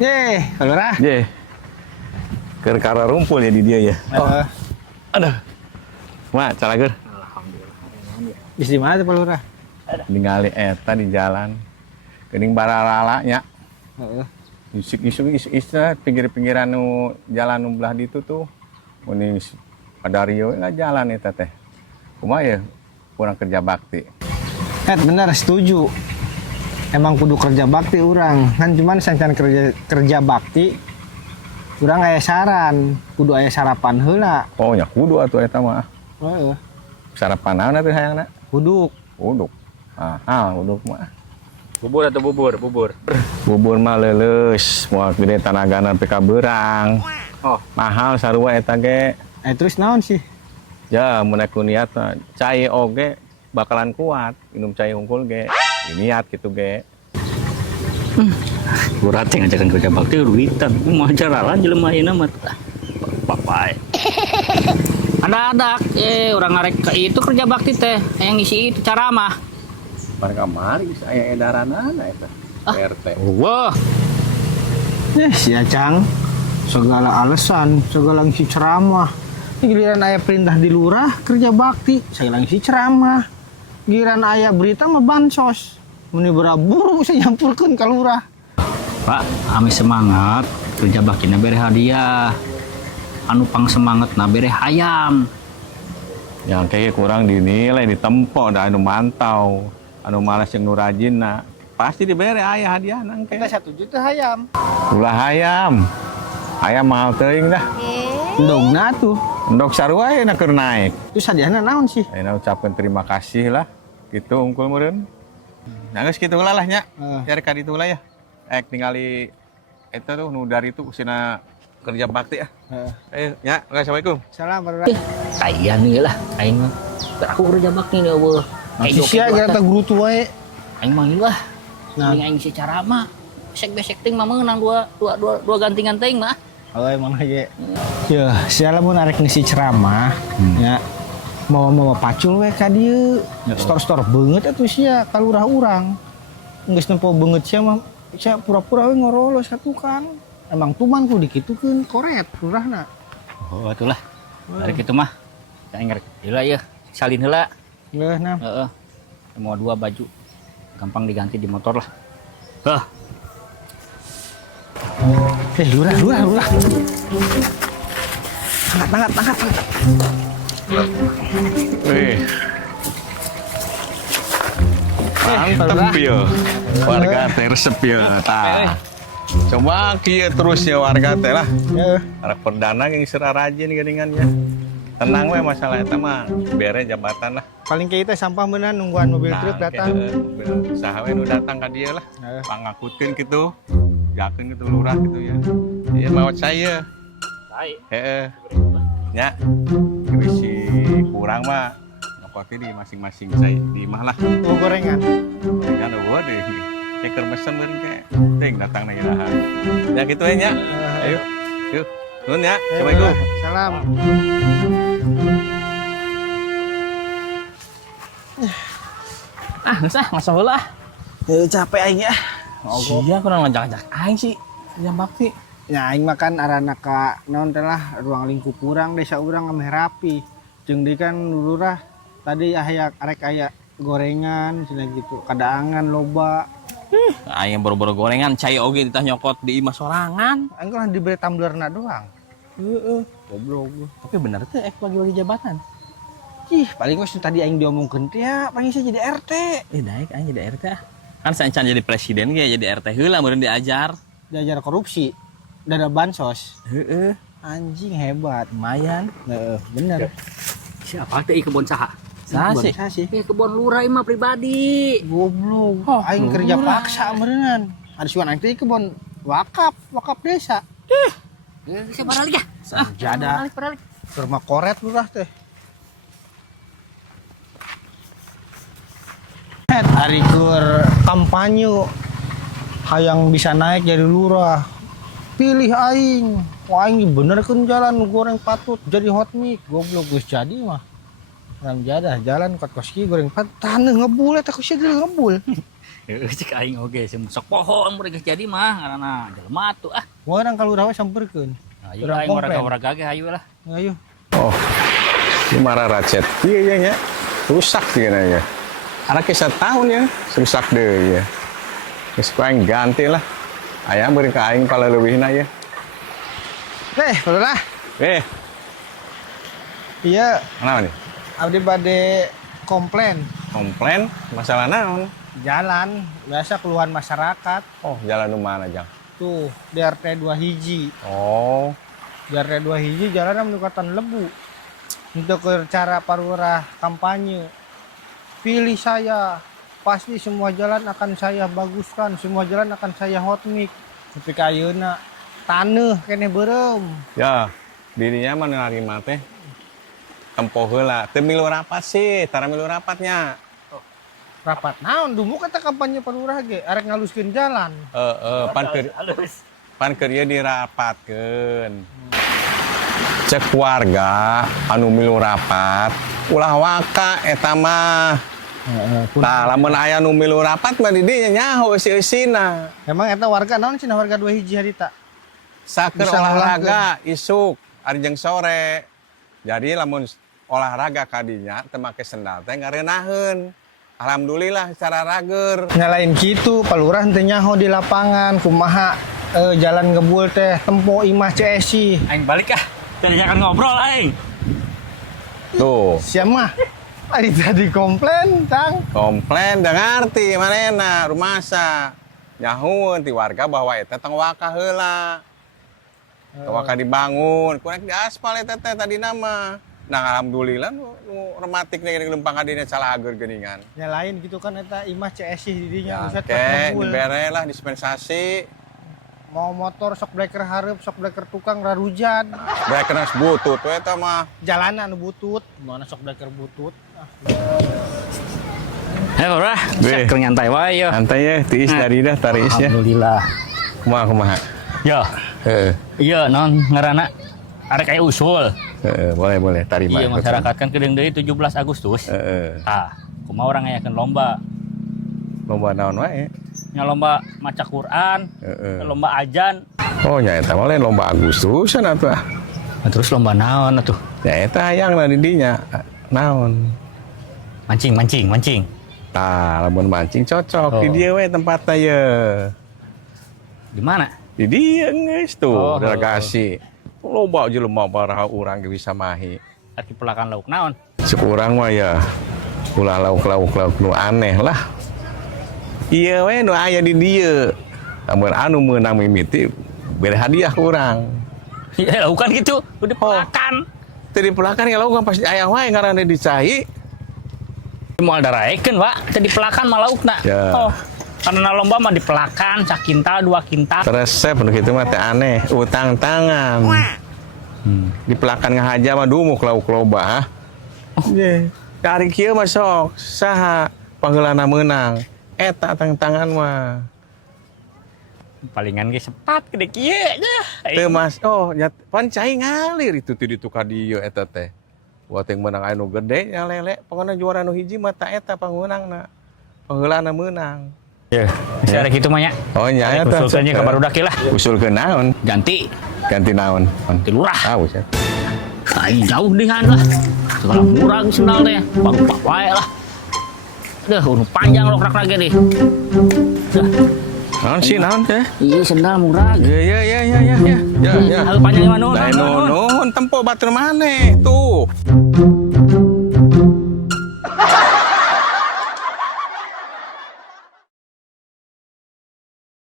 Lurah. Ye. Kara rumpul ya di dia ya. Oh. Aduh. Mak, calager. Bisa di mana tuh Pak Lurah? Ningali eta di jalan. Geuning baralala nya. Heeh. Isuk-isuk pinggir-pinggiran nu jalan nu belah ditu tuh. Mun Padario lah jalan eta teh. Kumaha ya? Kurang kerja bakti. Bener setuju. Emang kudu kerja bakti orang. Kan cuman sancan kerja bakti. Urang aya saran, kudu aya sarapan heula. Oh nya kudu atuh eta mah. Heeh. Sarapan naon atuh hayangna? Uduk. Uduk. Ah, uduk mah. Bubur atau bubur? Bubur mah leuleus, moal gede tanagana PK beurang. Oh, Mahal sarua eta ge. Terus naon sih? Ya, mun aku niat cai oge bakalan kuat, minum cai unggul ge. Niat gitu ge. Lurah teh ngajakan kerja bakti duitan. Mau jaralan jelema ayeuna mah tah. Papai. Ada orang ngarek ke itu kerja bakti teh yang ngisi itu cara mah. Bar kamari geus aya edaranana eta. RT. Wah, Si Acang, segala alasan, segala ngisi ceramah. Giliran aya perintah di lurah, kerja bakti, segala ngisi ceramah. Giliran aya berita mah bansos. Muni buru saya nyampurkeun ka lurah. Pak, ame semangat kerja baktina bere hadiah. Anu pang semangat na bere hayam. Yang kayak kurang dinilai ditempo da anu mantau. Anu malas yang nu rajinna pasti dibere aya hadiah nang Kita 1 juta hayam. ulah hayam. Hayam mahal teuing dah. Endogna tuh. Endog sarua ayeuna keur naik. Terus hadiahna naon sih? Ayeuna ucapkeun terima kasih lah. Gitu unggul meureun. Nah geus kitu heula lah nya. Cari ka ditu lah ya. Ningali eta tuh nu dari itu usina kerja bakti ya. Ayo nya, assalamualaikum. Salam Pak Lurah. Kayan ieu lah aing mah. Aku kerja bakti nih eueuh. Masih sia gara guru tua we. Aing mah ieu lah. Nah. Aing secara mah besek-besek ting mah meunang dua gantingan ting mah. Oh emang aja. Ya, siapa mun arek ngisi ceramah, ya mau pacul we ka dieu. Stor-stor beungeut atuh sia ka lurah urang. Geus nempo beungeut sia mah sia pura-pura we ngorolos ka tukang. Emang tuman kudu dikitukeun koret lurahna. Oh, atulah. Dari kitu mah. Aing ngarek heula ieu. Salin heula. Heuh nah. Heeh. Mau 2 baju. Gampang diganti di motor lah. Lurah. Angkat. Mantep ya. Warga teh resep ya. Tah. Coba kieu terus ya warga teh lah. Arek perdana yang sira rajin geuningannya. Tenang we masalah eta mah bere jabatan lah. Paling kita sampah beneran nungguan mobil truk datang. Saha we nu datang ka dieu lah. Pangangkutkeun kitu. Jakeun kitu lurah gitu ya. Ieu mawat saya. Baik. Heeh. Nya. Si kurang mah ngepoti di masing-masing saya di imah lah. Oh gorengan. Gorengan eueuh deh. Keur mesen meureun ke. Ting datang na iraha. Ya kitu we nya. Ayo. Yuk. Nuhun ya. Assalamualaikum. Salam. Masa heula. Capek aing ya. Sia kurang ngajak-ngajak aing sih. Kerja bakti. Ya aing makan arana ka naon teh lah ruang lingkup urang desa urang ame rapi. Jeung deui kan lurah tadi aya arek aya gorengan cenah gitu. Kadaangan loba. Aing boro-boro gorengan cai oge ditah nyokot di imah sorangan. Aing kan diberi tumblerna doang. Heeh. Goblok. Tapi bener teh bagi-bagi jabatan. Ih, paling wes tadi aing diomongkeun teh ya, panggil saya jadi RT. Naik aing jadi RT ah. Kan sancan jadi presiden ge jadi RT heula meureun diajar. Diajar korupsi. Dana bansos. Heeh. Anjing hebat. Lumayan. Bener. Siapa teh kebon saha? Saha sih? Kebon lurah mah pribadi. Goblok. Aing kerja paksa meureunnan. Ada suan aing teh kebon wakaf desa. Siapa balik ya? Sajada. Balik. Rumah koret lurah teh. Hari keur kampanye hayang bisa naik jadi lurah. Pilih aing. Wah aing benerkeun jalan goreng patut jadi hot mic. Goblok geus jadi mah. Ram jadah jalan kot koski goreng patut taneuh ngebul eta ku sia ngebul. Cek aing oge sok pohon mereka jadi mah karena jelema tuh ah. Orang kalau rawa samperkeun. Ayo Urang aing komplain. waraga-waraga ge hayu lah. Ayo. Oh, ini marah racet. Iya nya, rusak sih ya. Anak kisah tahun ya, rusak deh ya. Terus aing ganti lah. Ayam beri ke aing pala leuwihna ya. Kalau lah. Iya, Kenapa nih? abdi bade komplain. Komplain masalah naon? Jalan, biasa keluhan masyarakat. Oh, jalan di mana, Jang? Tuh, di RT 2 hiji. Oh, Di RT 2 hiji jalan mendekatan Lebu. Untuk cara parurah kampanye. Pilih saya, pasti semua jalan akan saya baguskan, semua jalan akan saya hotmix. Tapi kayeuna taneuh kene beureum. ya. Dirinya mah narima teh. Tempoh heula, teu milu rapat sih, tara milu rapatnya. Rapat naon dumu kata kampanye parurah ge arek ngaluskeun jalan. Pan keur ieu dirapatkeun. Cek warga anu milu rapat, ulah waka eta mah. Tah lamun aya nu milu rapat mah di dinya nyaho eusi-eusina. Emang eta warga naon cenah warga 2 hiji harita? Saker Bisa olahraga isuk ari jeung sore. Jadi lamun olahraga kadinya teu make sendal teh ngareunaheun. Alhamdulillah secara rager. Nyalain kitu palurah teu nyaho di lapangan kumaha jalan ngebul teh tempo imah CSI. Aing balik ah. Tadi akan ngobrol aing. Tuh, Sia mah ari tadi komplain tang. komplain da ngarti manehna rumasa. Nyahueun ti warga bahwa eta tong waka heula. Waka dibangun, kurang di aspal eta teh tadi nama. Nah, alhamdulillah nu rematik nih lempang adina salahageun geuningan. Nyalain gitu kan eta imah CSI di dinya Ya, buset oke, ngebul. dibere lah dispensasi. Mau motor sok breaker hareup, sok breaker tukang rarujan. Breakerna butut we eta mah. Jalanan anu butut, mana sok breaker butut. Ora, Beh. keur nyantai wae yo. Santai ya, tiis dari dah taris ya. Alhamdulillah. Kumaha. Yo, Heeh. iya non ngaranna arek aya usul. Boleh tarima. Iya masyarakat kan kedeung deui 17 Agustus. Heeh. Tah, kumaha urang ngayakeun lomba. Lomba naon wae? Nya lomba maca Quran, Heeh. lomba ajan. Oh, nya eta mah lain lomba Agustusan atuh. Nah, terus lomba naon atuh? Ya eta hayangna di dinya. Naon? Mancing. Tah, lamun mancing cocok Oh. di dieu we tempatna ye. Di mana? Di dieu geus tuh, Oh. delegasi. Loba jelema paraha urang ge bisa mahi. Arti pelakan lauk naon? Cek urang mah ya ulah lauk-lauk nu aneh lah. Iya we nu aya di dieu. Lamun anu meunang mimiti bere hadiah ku urang. Ya lauk kan gitu, udah pelakan. Teu dipelakan ya lauk pasti aya wae ngaranna dicai. Moal daraekeun, Pak. Teu dipelakan mah laukna. Ya. Oh. Karena lomba mah dipelakan, 1 kintal, 2 kintal. Resep nu kitu mah teh aneh, utang tangan. Dipelakan ngahaja mah dumuk lauk loba. Ah. Ye, dari kieu mah sok saha panggeulana meunang. Eta tang tangan mah. Palingan ge sepat gede kieu nya. Teu Mas, oh nya pan cai ngalir itu ti ditu ka dieu eta teh. Buat yang menang anu gede nya lele, pokona juara nu hiji mah ta eta pangunangna. Panggeulana meunang. Ya, masih ada gitu mah nya. Oh nya Arek eta. usulkeun nya ka barudak lah. Usulkeun naon? Ganti Ganti naon? ganti lurah. Tahu sih. Aing jauh dehan lah. Segala murah ge sendal teh. Bang wae lah. Deuh, unu panjang rok rak lagi deh. Naon sih naon teh? Iya sendal murah. Ya. Hal panjang mana? Lain nuhun tempo batur maneh tuh.